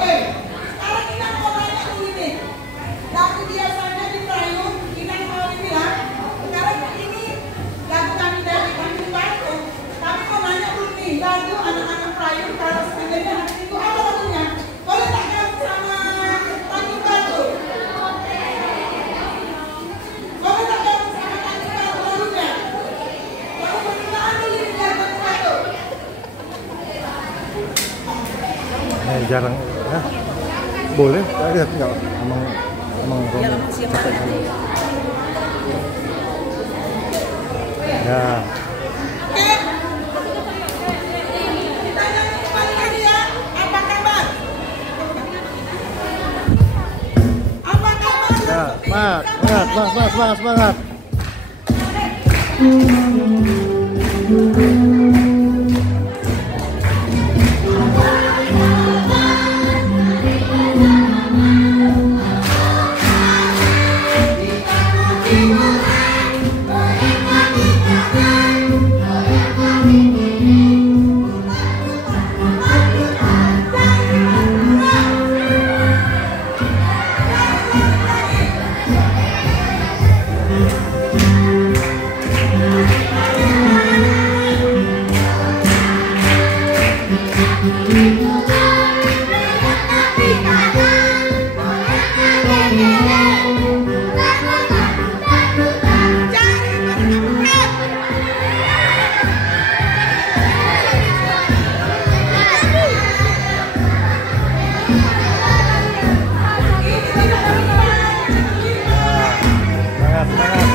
Oke, sekarang kita mau nanya dulu nih. Lagu biasanya di Prayung, kita mau ini ya. Sekarang ini lagu kami dari Tanjung Batu. Kami mau nanya dulu nih, lagu anak-anak Prayung kalau sebenarnya itu apa lagunya? Boleh tak gabung sama Tanjung Batu? Boleh tak gabung sama Tanjung Batu lagunya? Kalau permintaan dulu di Tanjung Batu. Jarang ya. Boleh, lihat enggak? Emang capek. Ya. Oke. Kita nyanyi kembali lagi ya. Apa kabar? Apa kabar? Ya, semangat.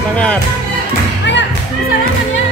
Semangat. Ayo, salaman ya.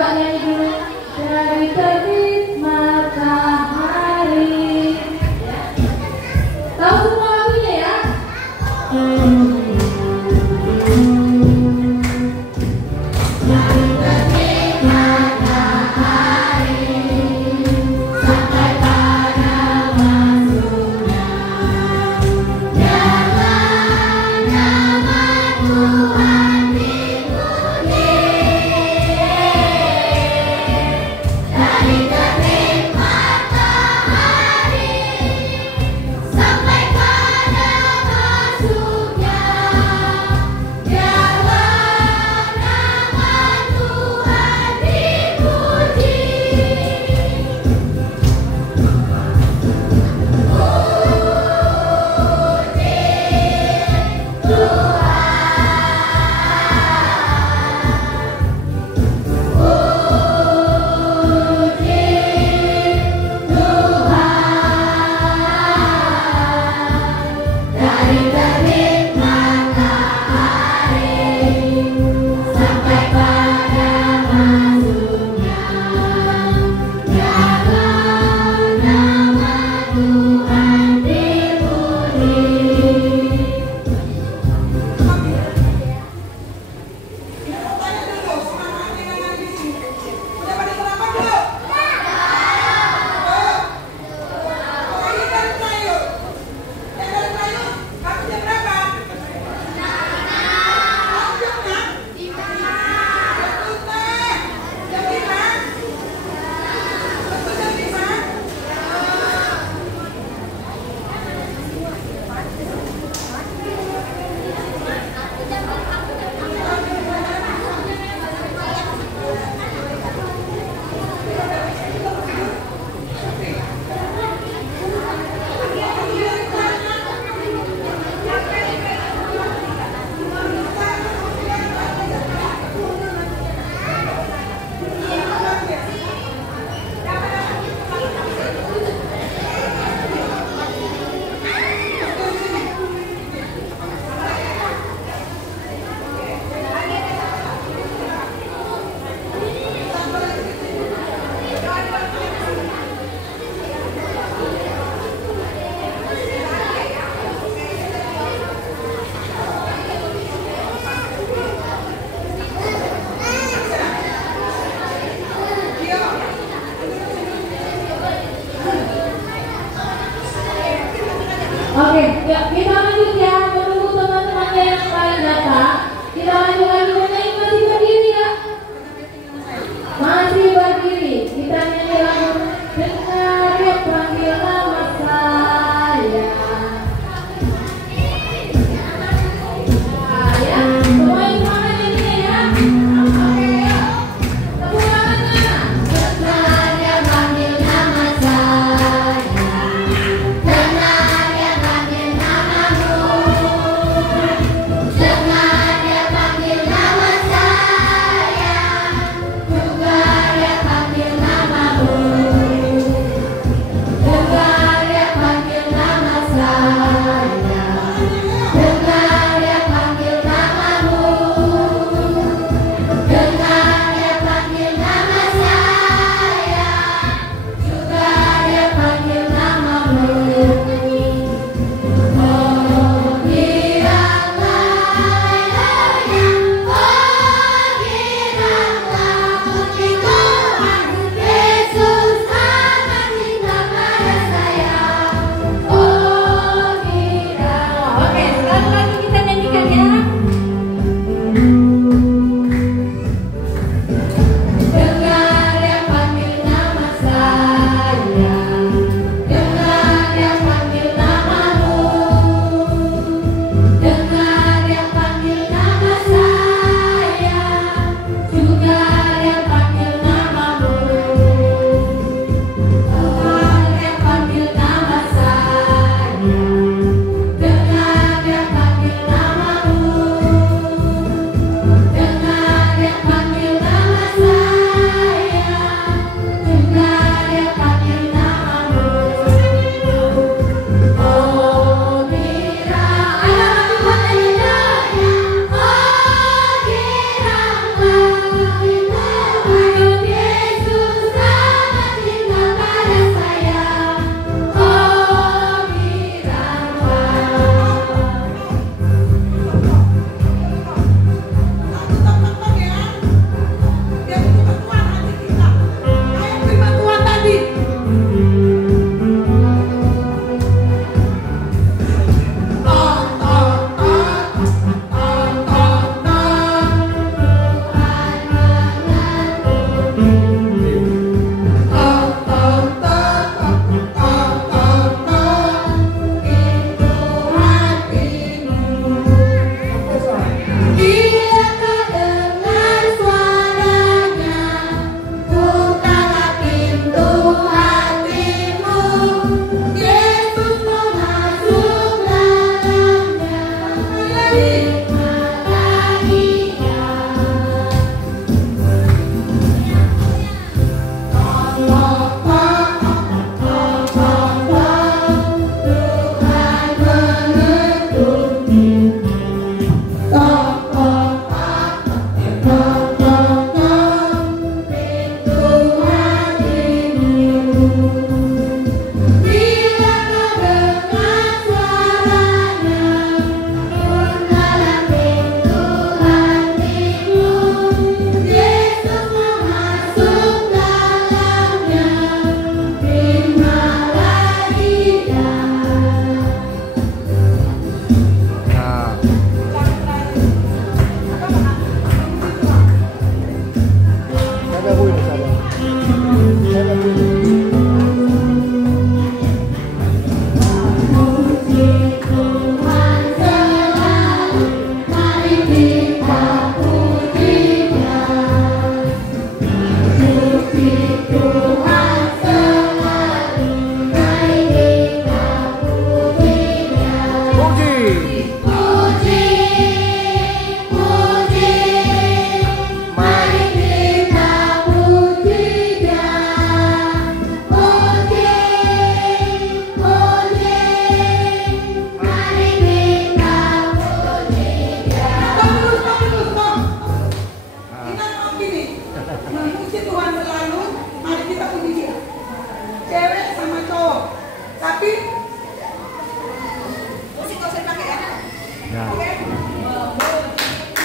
coba nyanyi dulu. Dari terbit matahari. Tahu semua lagunya ya? Dari terbit matahari sampai pada masuknya. Jangan nama Tuhan dipuji. Dari terbit matahari sampai pada masuknya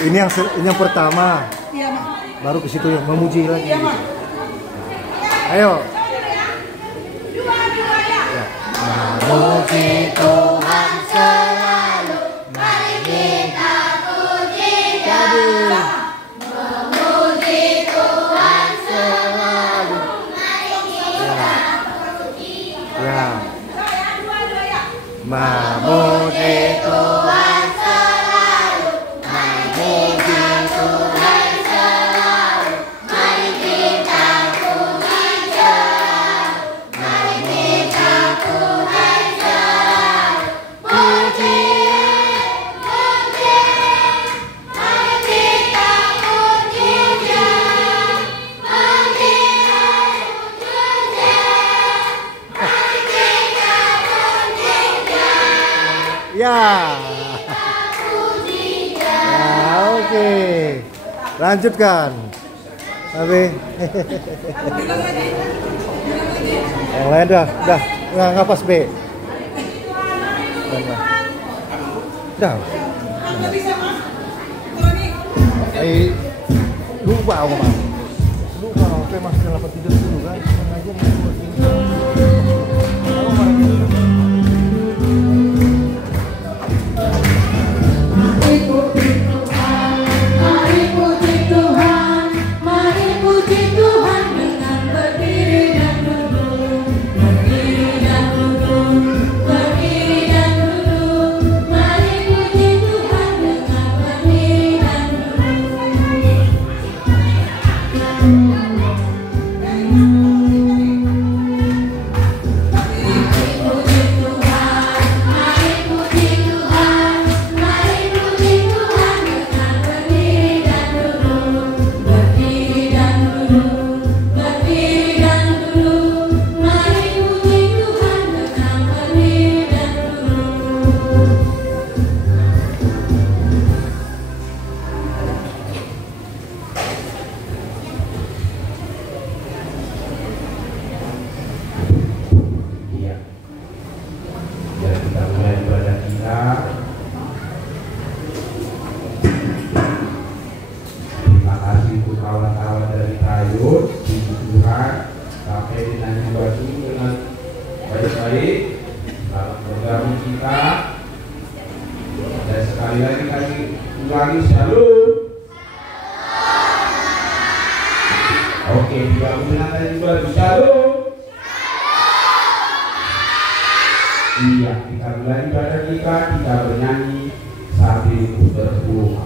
Ini yang pertama. Iya, Mak. Baru ke situ yang memuji lagi. Iya, Mak. Ayo. Dua ya. Ya. Memuji Tuhan selalu. Mari kita puji Dia. Jadi Memuji Tuhan selalu. Mari kita puji Ya. Dua ya. Memuji Tuhan selalu. Memuji Tuhan selalu. Mari kita puji Dia. Mari kita Tuhan selalu. Puji, puji. Mari kita puji Dia. Puji, puji. Mari kita puji Dia. ya. Ya, oke. Lanjutkan. Tapi yang lain dah nggak pas B. Dah. Nggak bisa, Mak. Kalau nih, Lupa aku mah. Lupa oke mas kenapa tidur dulu kan? Sengaja mau buat ini. Mari puji Tuhan, mari puji Tuhan dengan berdiri dan duduk, berdiri dan duduk, berdiri dan duduk. Mari puji Tuhan dengan berdiri dan duduk. Puji Tuhan, mari puji Tuhan, mari puji Tuhan dengan berdiri dan duduk, berdiri dan duduk, berdiri dan duduk. Mari puji Tuhan dengan berdiri dan duduk. Iya. Biar kita mulai ibadah kita. Terima kasih untuk kawan-kawan dari Kayun, puji Tuhan sampai dengan ibadah dengan baik-baik dalam bergabung kita. Dan sekali lagi kami ulangi shalom. Oke, tidak mengenai ibadah shalom. Iya, kita mulai ibadah kita bernyanyi sambil berdoa.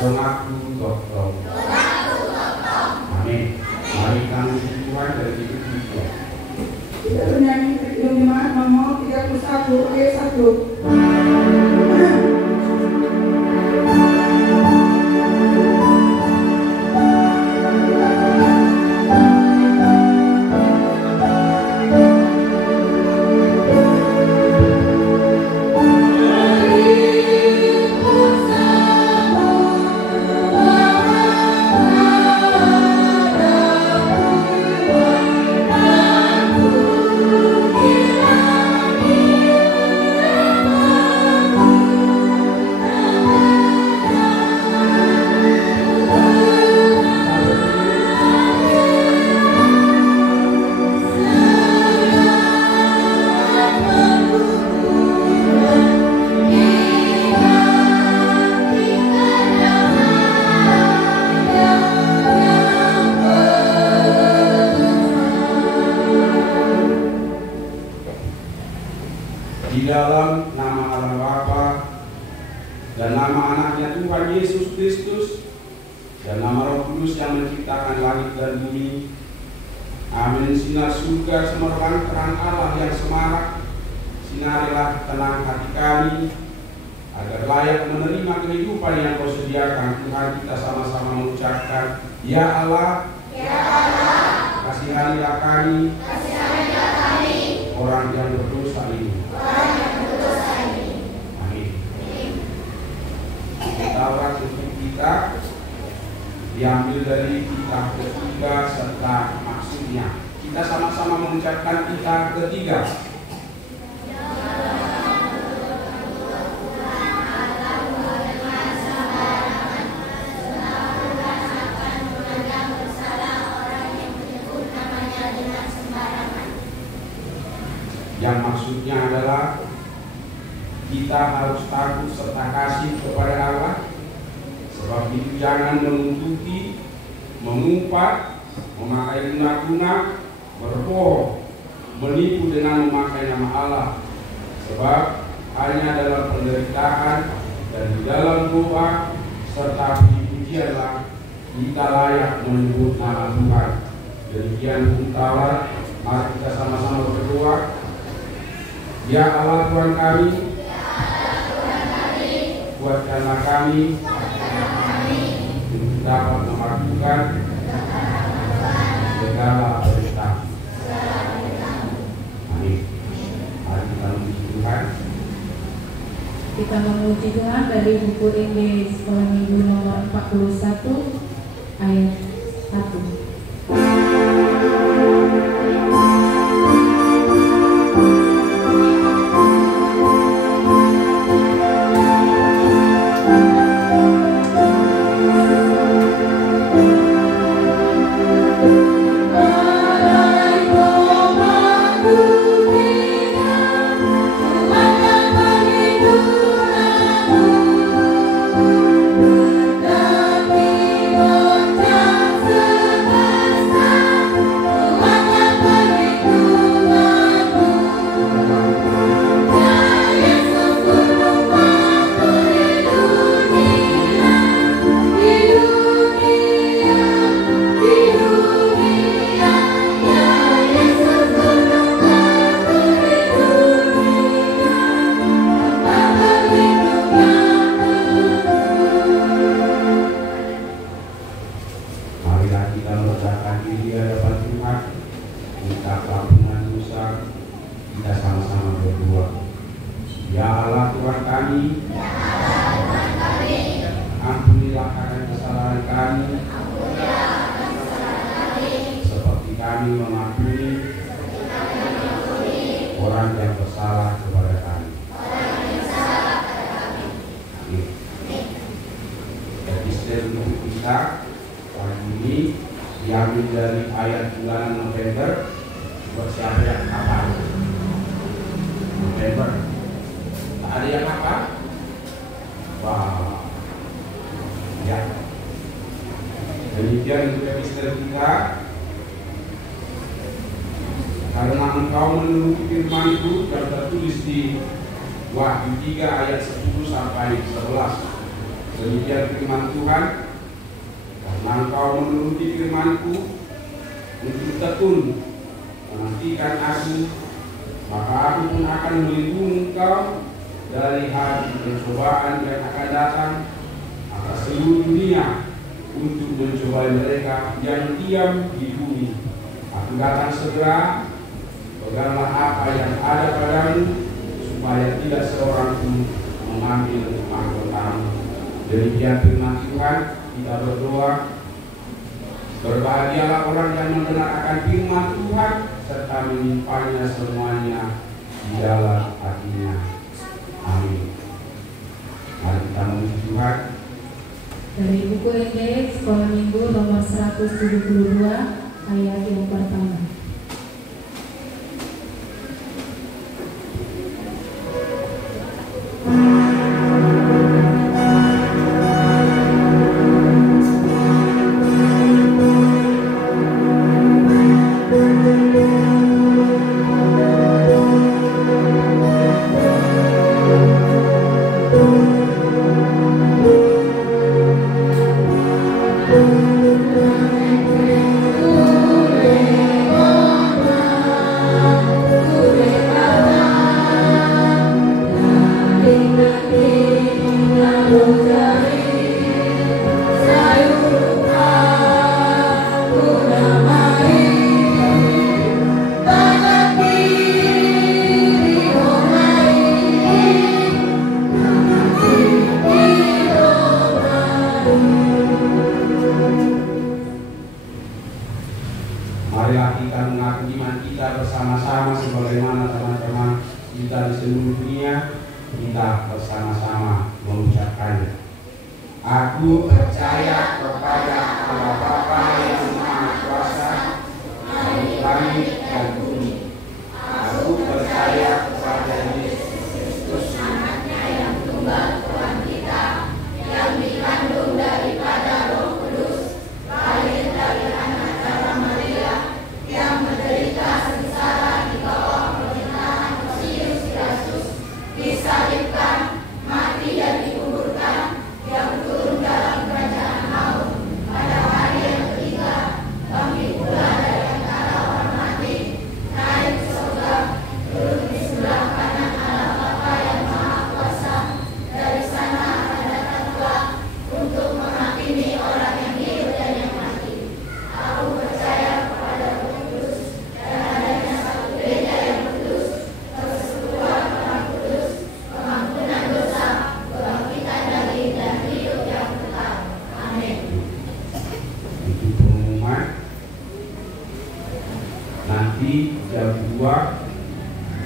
Mengaku gotong. Amin. Mari kami Tuhan dari hidup kita. kita bernyanyi Kedua nomor 31 ayat 1. Mari Di dalam nama Allah Bapa dan nama anaknya Tuhan Yesus Kristus dan nama Roh Kudus yang menciptakan langit dan bumi. Amin. Sinar surga semerbang terang Allah yang semarak, sinarilah tenang hati kami, agar layak menerima kehidupan yang Kau sediakan. Tuhan, kita sama-sama mengucapkan, Ya Allah, kasihanilah kami, orang yang berdosa ini. Amin. Taurat untuk kita diambil dari kitab ketiga serta maksudnya. Kita sama-sama mengucapkan kitab ketiga. Yang maksudnya adalah kita harus takut serta kasih kepada Allah. Sebab itu jangan menuntuti, mengumpat, memakai guna-guna, berbohong, menipu dengan memakai nama Allah. Sebab hanya dalam penderitaan dan di dalam doa serta puji-pujianlah kita layak menyebut nama Tuhan. Demikian pun Taurat. Mari kita sama-sama berdoa. Ya Allah Tuhan kami, kuatkanlah kami untuk dapat melakukan segala perintah. Amin. Mari kita memuji Tuhan. Kita memuji Tuhan dari buku Injil Sekolah Minggu nomor 41 ayat 1. Demikian juga epistel kita. Karena engkau menuruti firman-Ku yang tertulis di Wahyu 3 ayat 10 sampai 11. Demikian firman Tuhan. Karena engkau menuruti firman-Ku untuk tekun menantikan Aku, maka Aku pun akan melindungi engkau dari hari pencobaan yang akan datang atas seluruh dunia, untuk mencobai mereka yang diam di bumi. Aku datang segera, peganglah apa yang ada padamu, supaya tidak seorang pun mengambil mahkotamu. Demikian firman Tuhan. Kita berdoa. Berbahagialah orang yang mendengar akan firman Tuhan serta menyimpannya semuanya di dalam hatinya. Amin. Mari kita memuji Tuhan. Dari buku Injil Sekolah Minggu nomor 172 ayat yang pertama. kita di seluruh dunia, kita bersama-sama mengucapkannya. Aku percaya kepada Allah Bapa yang Maha Kuasa, langit dan bumi. Aku percaya kepada Yesus Kristus, Anaknya yang tunggal Tuhan kita, yang dikandung daripada Roh Kudus, lahir dari anak darah Maria, yang menderita sengsara di bawah pemerintahan Pontius Pilatus, disalibkan, mati dan dikuburkan, yang turun dalam kerajaan maut, pada hari yang ketiga, bangkit pula dari antara orang mati, naik ke surga, duduk di sebelah kanan Allah Bapa yang Maha Kuasa, dari sana akan datang pula untuk menghakimi orang yang hidup dan yang mati. Aku percaya kepada Roh Kudus dan adanya satu gereja yang kudus, persekutuan orang kudus, pengampunan dosa, kebangkitan daging dan hidup yang kekal. Amin. Itu pengumuman. Nanti jam 2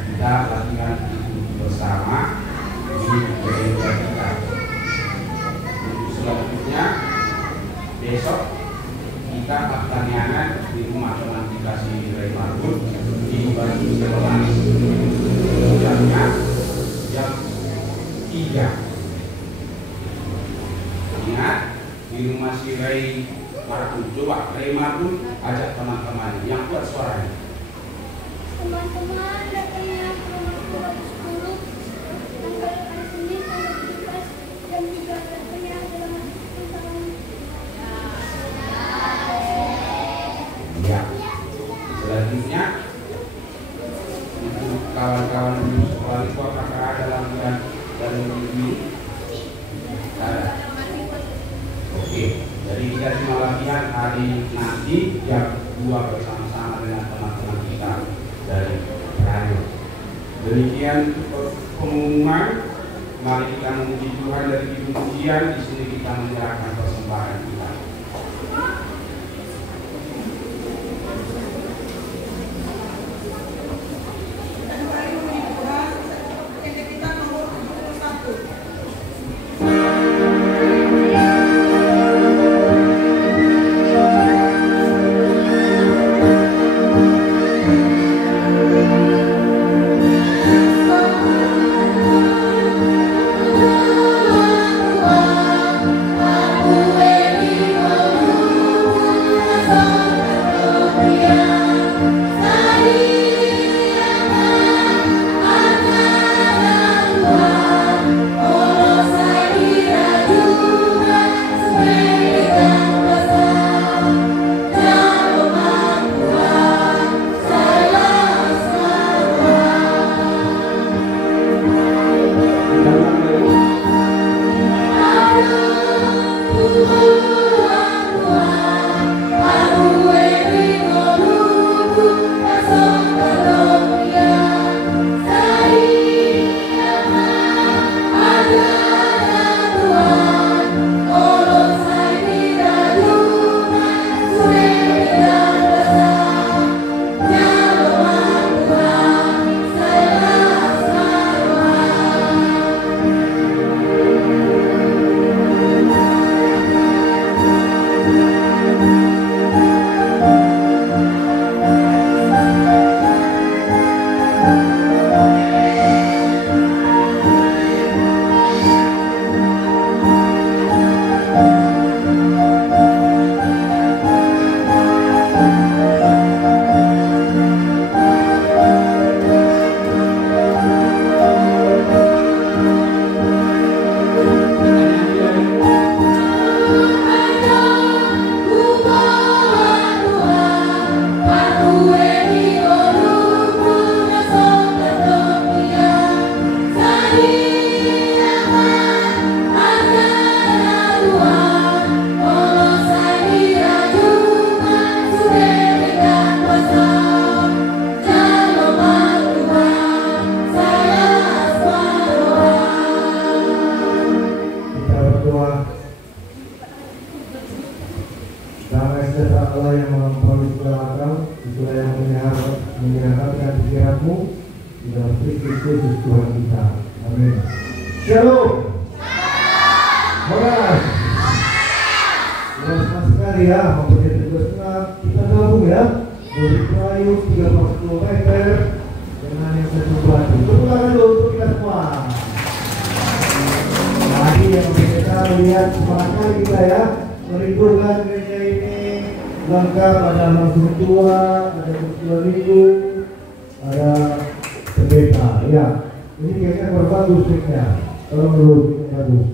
kita latihan itu bersama di gereja kita. Untuk selanjutnya besok kita pertanianan di rumah teman kita si Ray Marbun di Batu Selamat. Jamnya jam 3. Ingat, di rumah si Ray Marbun. Coba Ray Marbun ajak teman-teman yang kuat suaranya. Teman-teman, datangnya ke rumahku habis 10 tanggal hari Senin tanggal 17 jam 3 datangnya dalam tentang Ya. Selanjutnya untuk kawan-kawan di sekolah itu apakah ada latihan dari ini? Ada. Oke, jadi kita cuma latihan hari nanti jam 2 bersama-sama dengan teman-teman kita dari radio. Demikian pengumuman. Mari kita memuji Tuhan dari hidung pujian. Di sini kita menyerahkan persembahan kita. Dan mari memuji Tuhan, yang kita nomor 71. Aku Kristus Tuhan kita. Amin. Shalom. Horas. Senang sekali ya, mempunyai tugas kita gabung ya. Dari Perayu 30 km dengan yang satu batu. Tepuk tangan dulu untuk kita semua. Tadi yang kita melihat semangat kali kita ya, merindukan gereja ini lengkap, ada langsung tua, ada ketua minggu, ada pendeta. Ya, ini kayaknya berbagus triknya. Kalau menurut bagus.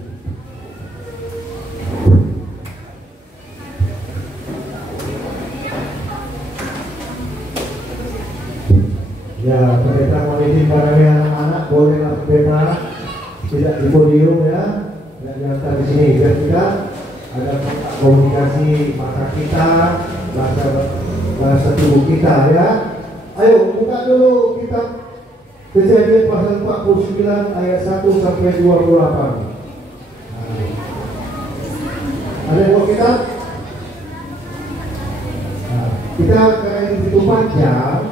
Ya, pendeta mau disimpannya anak-anak bolehlah pendeta tidak di podium ya, dan diantar di sini biar kita ada komunikasi mata kita, bahasa tubuh kita ya. Ayo buka dulu kitab Kejadian pasal 49 ayat 1 sampai 28. Ada yang mau kita? Nah, kita karena ini begitu panjang,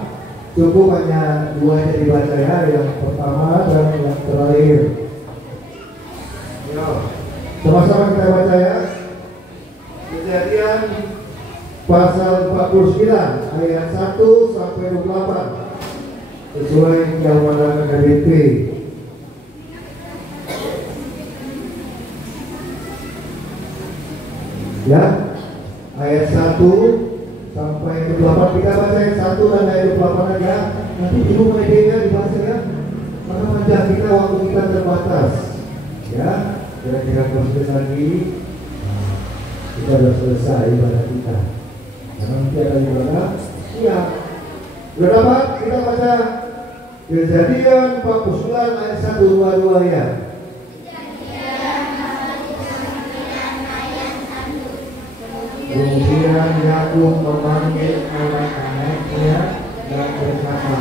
cukup hanya dua yang dibaca ya, yang pertama dan yang terakhir. Sama-sama kita baca ya. Kejadian pasal 49 ayat 1 sampai 28 sesuai yang mana KBP. Ya, ayat 1 sampai 28 kita baca ayat 1 dan ayat 28 aja. Nanti ibu media dibaca ya. Karena panjang kita waktu kita terbatas. Ya, kira-kira proses lagi kita sudah selesai ibadah kita. Karena nanti ada ibadah. Iya. Sudah dapat? Kita baca Kejadian 49 ayat 1, 2 ya. Kemudian Yakub memanggil anak-anaknya dan berkata,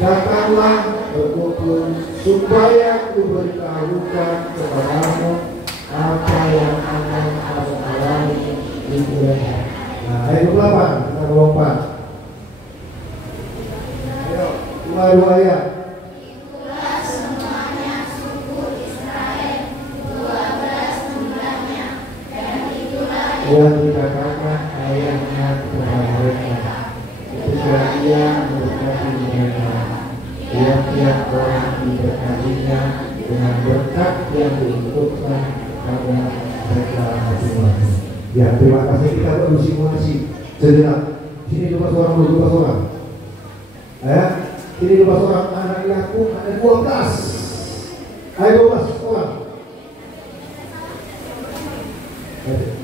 datanglah berkumpul supaya aku beritahukan kepadamu apa yang akan aku alami di dunia. Nah, ayat 28 kita melompat. Ayo, 2 ayat. Itulah semuanya suku Israel, 12 jumlahnya, dan itulah yang dikatakan ayahnya kepada mereka ketika ia memberkati mereka. Tiap-tiap orang diberkatinya dengan berkat yang diuntukkan pada mereka masing-masing. Ya, terima kasih. Kita bersimulasi sejenak. Sini coba seorang dulu, coba seorang. Ya, sini coba seorang. Anak Yakub ada 12. Ayo 12 orang.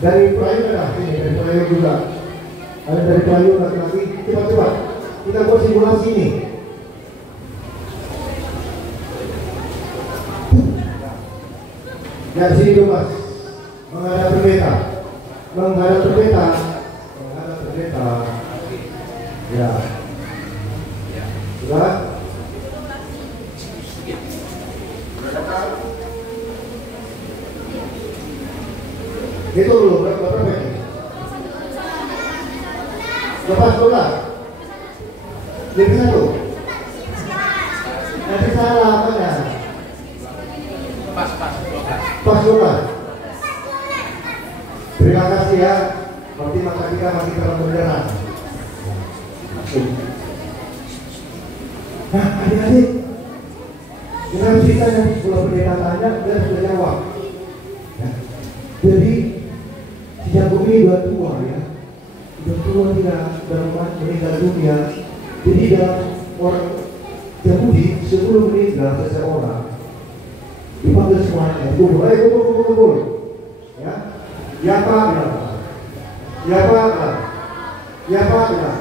Dari Perayu ada, ini dari Perayu juga. Ada dari Perayu laki-laki. Cepat-cepat. Kita buat simulasi nih. Ya, sini 12. Menghadap berbeda. Menghadap berbeda. Menghadap berbeda. Ya. Sudah? Itu dulu, berapa ini? Lepas 12. Lebih 1. Nanti salah apa ya? Pas 12. Terima kasih ya. Berarti mata kita masih dalam perjalanan. Nah, adik-adik, kita cerita yang kalau pendeta tanya, dia sudah jawab. Ya. Jadi si Yakub ini udah tua ya, udah tua tidak dalam meninggal dunia. Jadi dalam orang Yahudi sebelum meninggal seseorang dipanggil semuanya, kumpul, kumpul, ya, siapa bilang, siapa bilang, siapa bilang,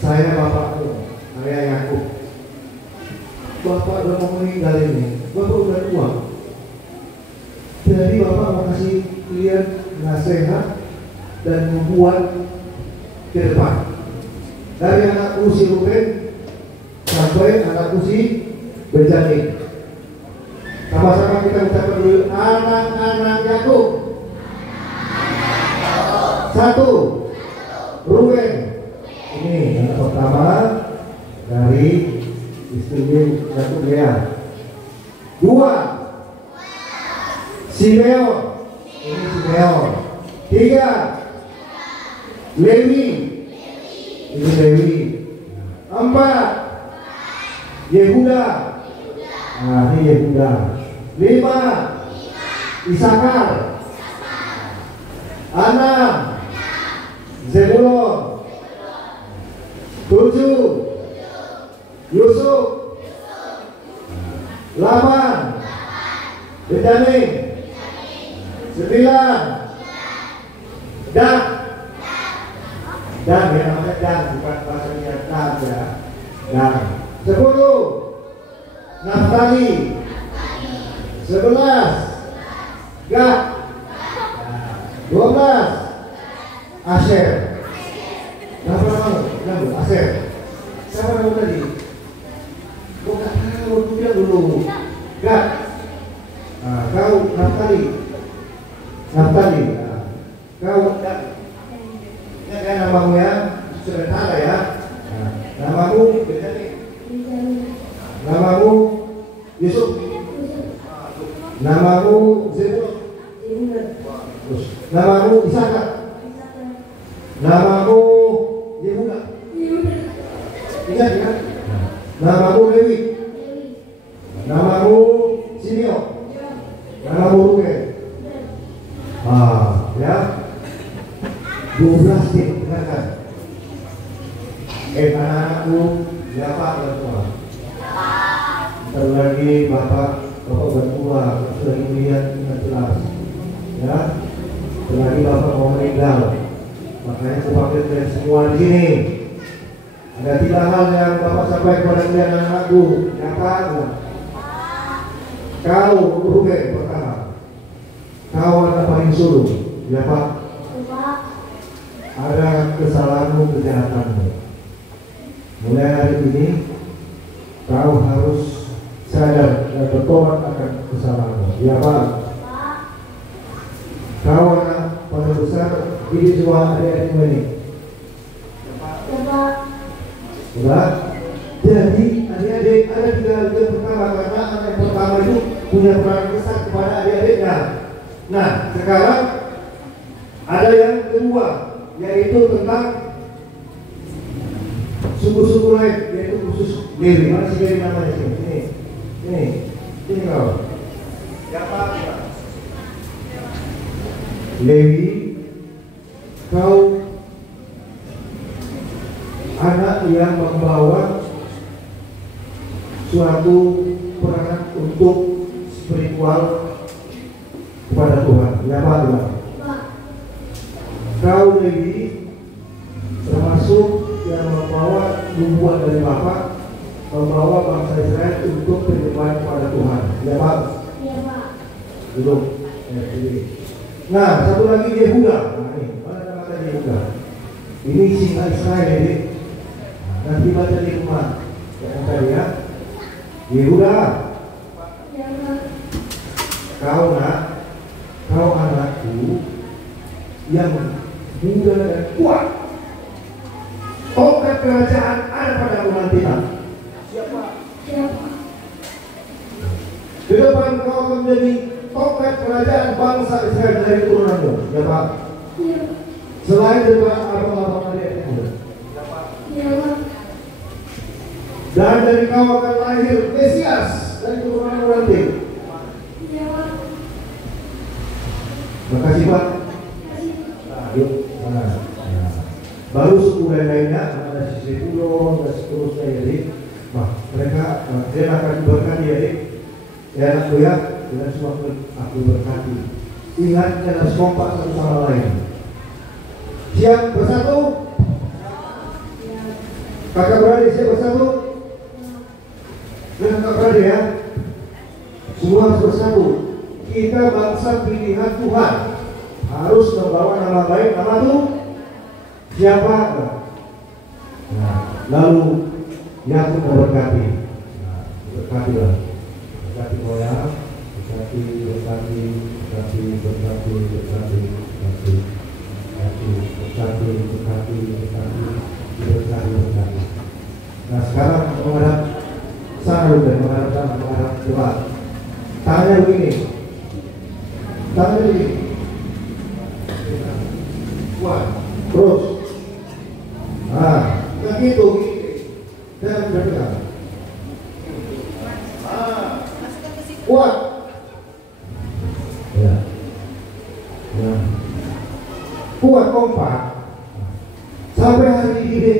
saya bapakmu, ayah Yakub. Bapak udah mau meninggal ini, bapak udah tua. Jadi bapak mau kasih kalian nasihat dan membuat ke depan. Dari anakku si Ruben sampai anakku si Benjamin. Sama-sama kita ucapkan dulu anak-anak Yakub. 1 Ruben. Ini anak pertama dari Satu Lea. 2 Simeon. Ini Simeon. 3 Lewi. Ini Lewi. 4 Yehuda. Nah, ini Yehuda. 5 Isakar. 6 Zebulon. 7 Yusuf. 8 Benjamin. 9 Dan ya, namanya Dan, bukan bahasanya Dan ya. Dan 10 Naftali. 11 Gad. 12 Asher. Siapa nama? Asher. Siapa nama tadi? Kau nggak tahu, aku bilang dulu. Gad. Nah, kau Naftali. Naftali. Nah, kau Gad. Ingat kan namamu ya? Sementara ya. Nah, namamu Benjamin. Namamu Yusuf. Namamu Zebulon. Namamu Isakar. Namamu Yehuda. Ingat ya? Namamu Lewi. Namamu Simeon. Namamu Ruben. Ya. 12 nih, dengarkan. Anakku, siapa bertua? Ntar lagi bapak bertua, sudah melihat dengan jelas. Ya, lagi bapak mau meninggal. Makanya aku panggil kalian semua di sini. Ada 3 hal yang bapak sampaikan kepada kalian anakku. Yang pertama, kau Ruben pertama. Kau anak paling sulung. Ya Pak. Ada kesalahanmu, kejahatanmu. Mulai hari ini kau harus sadar dan bertobat akan kesalahanmu. Ya Pak. Kau anak paling besar, ini semua adik-adikmu ini. Udah? Jadi adik-adik ada 3 hal yang pertama, karena anak yang pertama itu punya peran besar kepada adik-adiknya. Nah, sekarang ada yang kedua, yaitu tentang suku-suku lain, yaitu khusus Lewi. Mana sih Lewi namanya sih? Ini kau. Siapa? Lewi, kau anak yang membawa suatu peranan untuk spiritual kepada Tuhan. Siapa Tuhan? Kau Lewi termasuk yang membawa nubuat dari Bapa, membawa bangsa Israel untuk penyembahan kepada Tuhan. Ya Pak? Ya Pak. Duduk. Nah, satu lagi Yehuda. Nah, ini mana nama tadi Yehuda? Ini singa Israel ini. Nanti baca di rumah. Yang tadi ya. Yehuda. Ya Pak. Kau anakku yang muda dan kuat. Tongkat kerajaan ada padamu nanti. Siapa? Siapa? Di depan kau akan menjadi tongkat kerajaan bangsa Israel dari turunanmu. Ya Pak? Iya. Selain daripada abang-abang adik-adikmu. Ya Pak? Iya Pak. Dan dari kau akan lahir Mesias dari turunanmu nanti. Iya Pak. Makasih Pak. Nah, yuk. Nah. Baru suku lain-lainnya ada sisi pulau dan seterusnya jadi, mereka dia akan berkati jadi, ya anakku ya, dengan semua aku berkati. Ingat jangan kompak satu sama lain. Siap bersatu? Kakak beradik siap bersatu? Dengan kakak beradik ya. Semua harus bersatu. Kita bangsa pilihan Tuhan, harus membawa nama baik, nama Tuhan. Siapa? Nah, lalu yang memberkati. Nah, berkatilah. Berkati moyang, berkati. Nah, sekarang menghadap sana Ruben, menghadap Tuhan. Tangannya begini. Tangannya begini. Kuat. Terus. Nah, begitu. Jangan bergerak. Kuat. Ya. Ya. Kuat, kompak. Sampai hari ini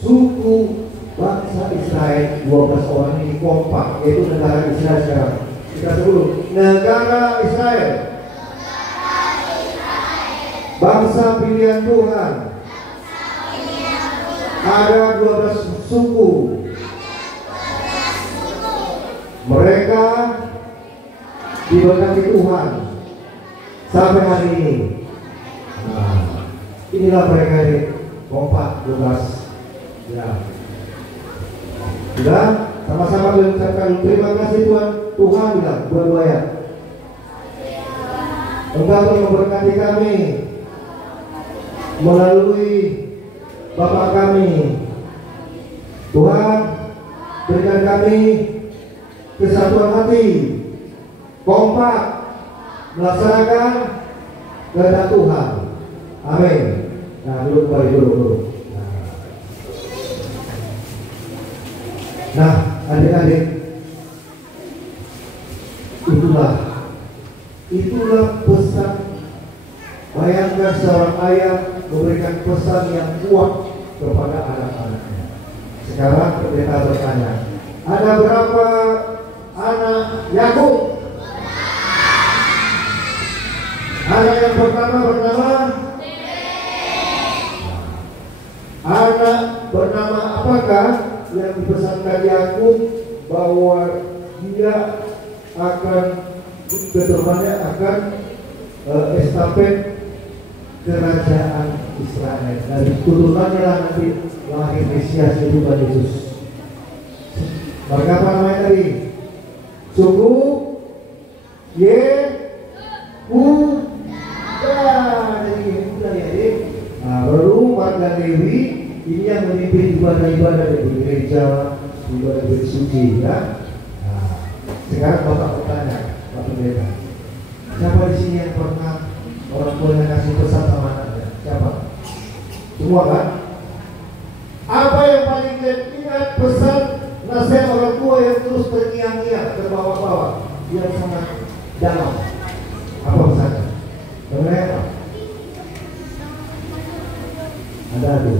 suku bangsa Israel 12 orang ini kompak, yaitu negara Israel sekarang. Kita sebut negara Israel. Bangsa pilihan Tuhan. Ada 12 suku. Mereka diberkati Tuhan sampai hari ini. Nah, inilah mereka ini kompak 12. Ya. Sudah sama-sama mengucapkan terima kasih Tuhan. Tuhan bilang dua-dua ya. Engkau telah memberkati kami melalui Bapak kami. Tuhan, berikan kami kesatuan hati, kompak melaksanakan kehendak Tuhan. Amin. Nah, duduk kembali dulu. Nah, adik-adik, itulah pesan. Bayangkan seorang ayah memberikan pesan yang kuat kepada anak-anaknya. Sekarang pendeta bertanya, ada berapa anak Yakub? Anak yang pertama bernama anak bernama apakah yang dipesankan Yakub bahwa dia akan keturunannya akan estafet kerajaan Israel. Dari keturunannya lah nanti lahir Mesias itu Tuhan Yesus. Maka apa namanya tadi? Suku Yehuda. Jadi Yehuda ya. Nah, baru warga Lewi ini yang memimpin ibadah-ibadah di gereja, ibadah suci ya. Nah, sekarang Bapak bertanya, Pak Pendeta, siapa di sini yang pernah orang tuanya kasih pesan sama anaknya? Siapa? Semua kan? Apa yang paling ingat pesan nasihat orang tua yang terus terngiang-ngiang terbawa-bawa, yang sangat dalam? Apa pesannya? Mengenai apa? Ada tuh.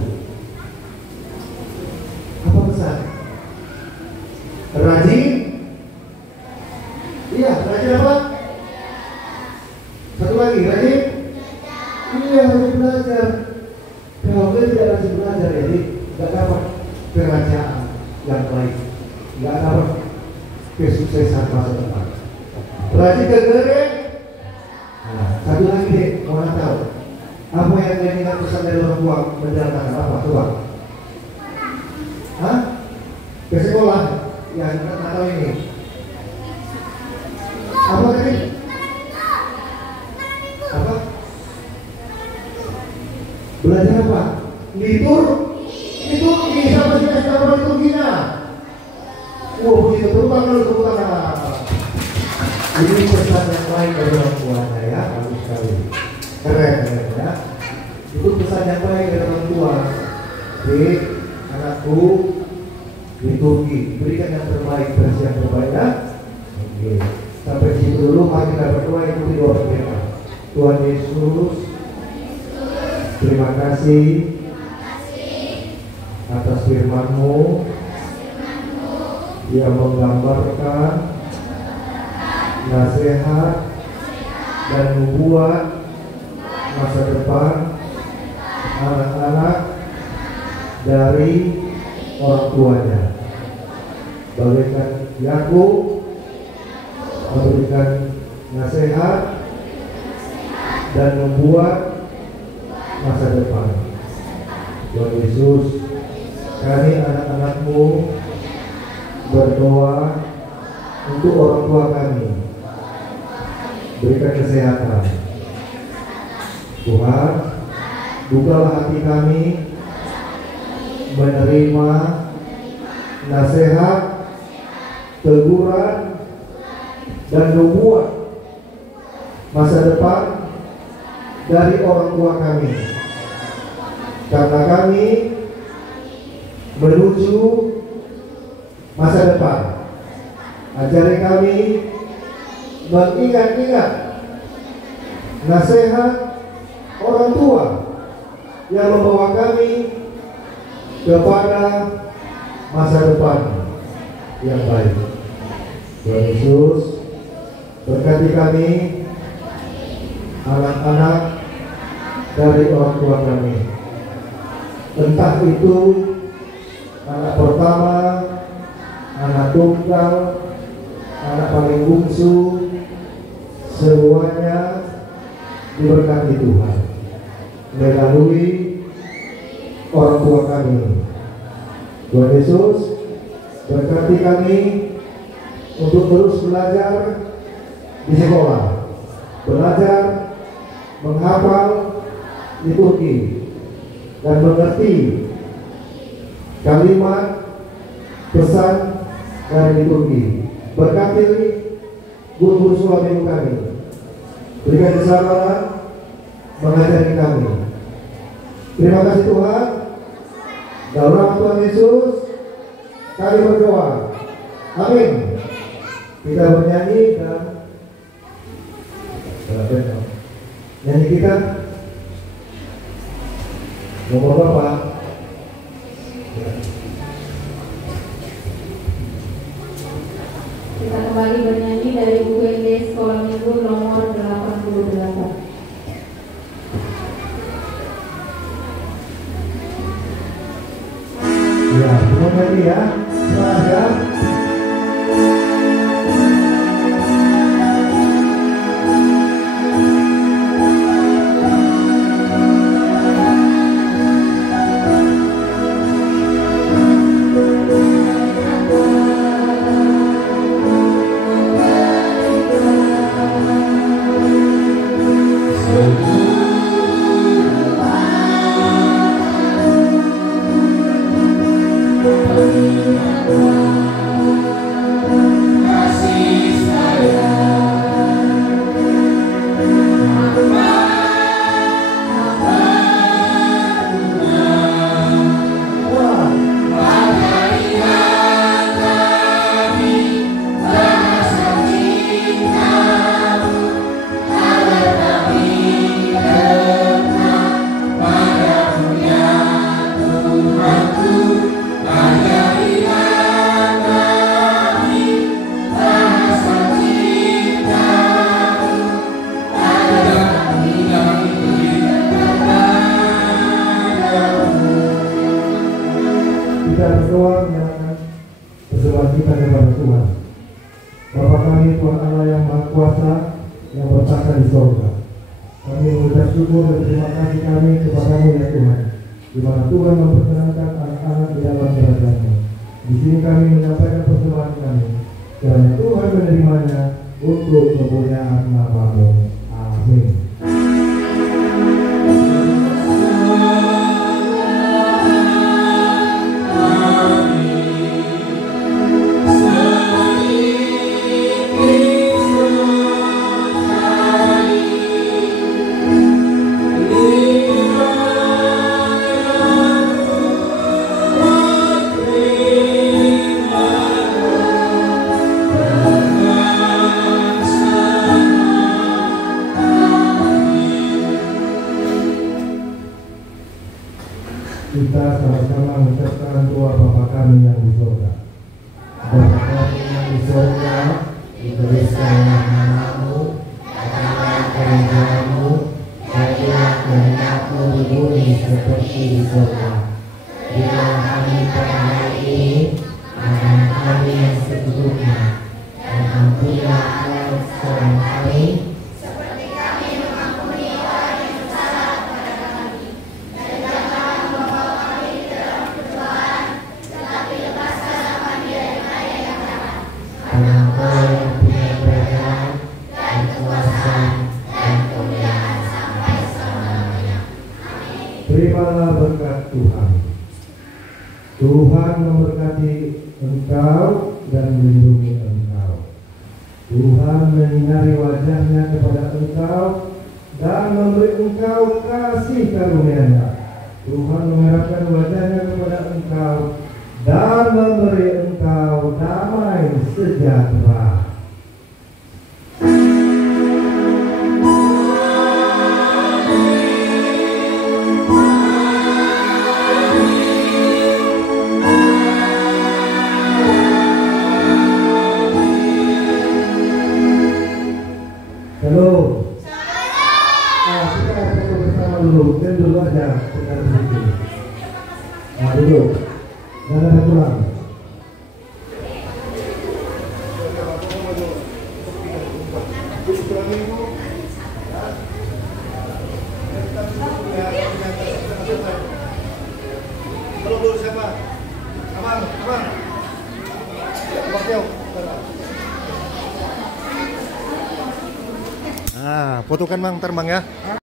Apa pesan? Rajin? Iya, rajin apa? Satu lagi, rajin? Iya, rajin belajar. Kalau kita tidak rajin belajar, jadi nggak dapat kerajaan yang baik, nggak dapat kesuksesan masa depan. Rajin ke gereja. Nah, satu lagi deh, mau tahu apa yang kalian ingat pesan dari orang tua menjalankan apa? Coba. Hah? Ke sekolah yang Natal ini. Apa tadi? Apa? Belajar apa? Liturgi. Siapa sih kasih tahu liturginya? Begitu terulang dulu terulang. Ini pesan yang baik dari orang tua saya, bagus sekali. Keren ya. Itu pesan yang baik dari orang tua. Jadi anakku liturgi, berikan yang terbaik, versi yang terbaik ya. Oke. Sampai situ dulu, mari kita berdoa ikuti doa kita. Tuhan Yesus, terima kasih atas firman-Mu yang menggambarkan nasihat dan membuat masa depan anak-anak dari orang tuanya. Bagaikan Yakub memberikan nasihat dan membuat masa depan. Tuhan Yesus, kami anak-anak-Mu berdoa untuk orang tua kami, berikan kesehatan. Tuhan, bukalah hati kami menerima nasihat teguran, dan nubuat masa depan dari orang tua kami, karena kami menuju masa depan. Ajari kami mengingat-ingat nasihat orang tua yang membawa kami kepada masa depan yang baik. Tuhan Yesus, berkati kami, anak-anak dari orang tua kami, entah itu anak pertama, anak tunggal, anak paling bungsu, semuanya diberkati Tuhan melalui orang tua kami. Tuhan Yesus, berkati kami untuk terus belajar di sekolah, belajar menghafal liturgi dan mengerti kalimat pesan dari liturgi. Berkati guru-guru sekolah minggu kami, berikan kesabaran mengajari kami. Terima kasih Tuhan. Dalam nama Tuhan Yesus kami berdoa. Amin. Kita bernyanyi dan nyanyi kita nomor berapa? Kita kembali bernyanyi dari buku MD Sekolah Minggu nomor 88. Ya, semua nyanyi ya. Semangat ya. Kita sama-sama mengucapkan doa Bapa kami yang di surga. Bapa kami yang di surga, dituliskanlah namamu, datanglah kerajaan-Mu, jadilah kehendak-Mu di bumi seperti di surga. Berilah kami pada hari ini makanan kami yang secukupnya, dan ampunilah kesalahan kami, seperti kami mengampuni orang yang bersalah kepada kami. Dan janganlah membawa kami ke dalam pencobaan, tetapi lepaskanlah kami dari yang jahat. karena Engkau yang punya kerajaan dan kuasa dan kemuliaan sampai selama-lamanya. Terimalah berkat Tuhan. Tuhan memberkati engkau dan melindungi Tuhan menyinari wajahnya kepada engkau dan memberi engkau kasih karunia-Nya. Tuhan mengarahkan wajahnya kepada engkau dan memberi engkau damai sejahtera. Halo. Kita foto bersama dulu. Dan dulu aja kita di sini. Nah, duduk. Dan ada pulang. Halo dulu siapa? Aman. Nah, fotokan Mang, ntar Mang ya.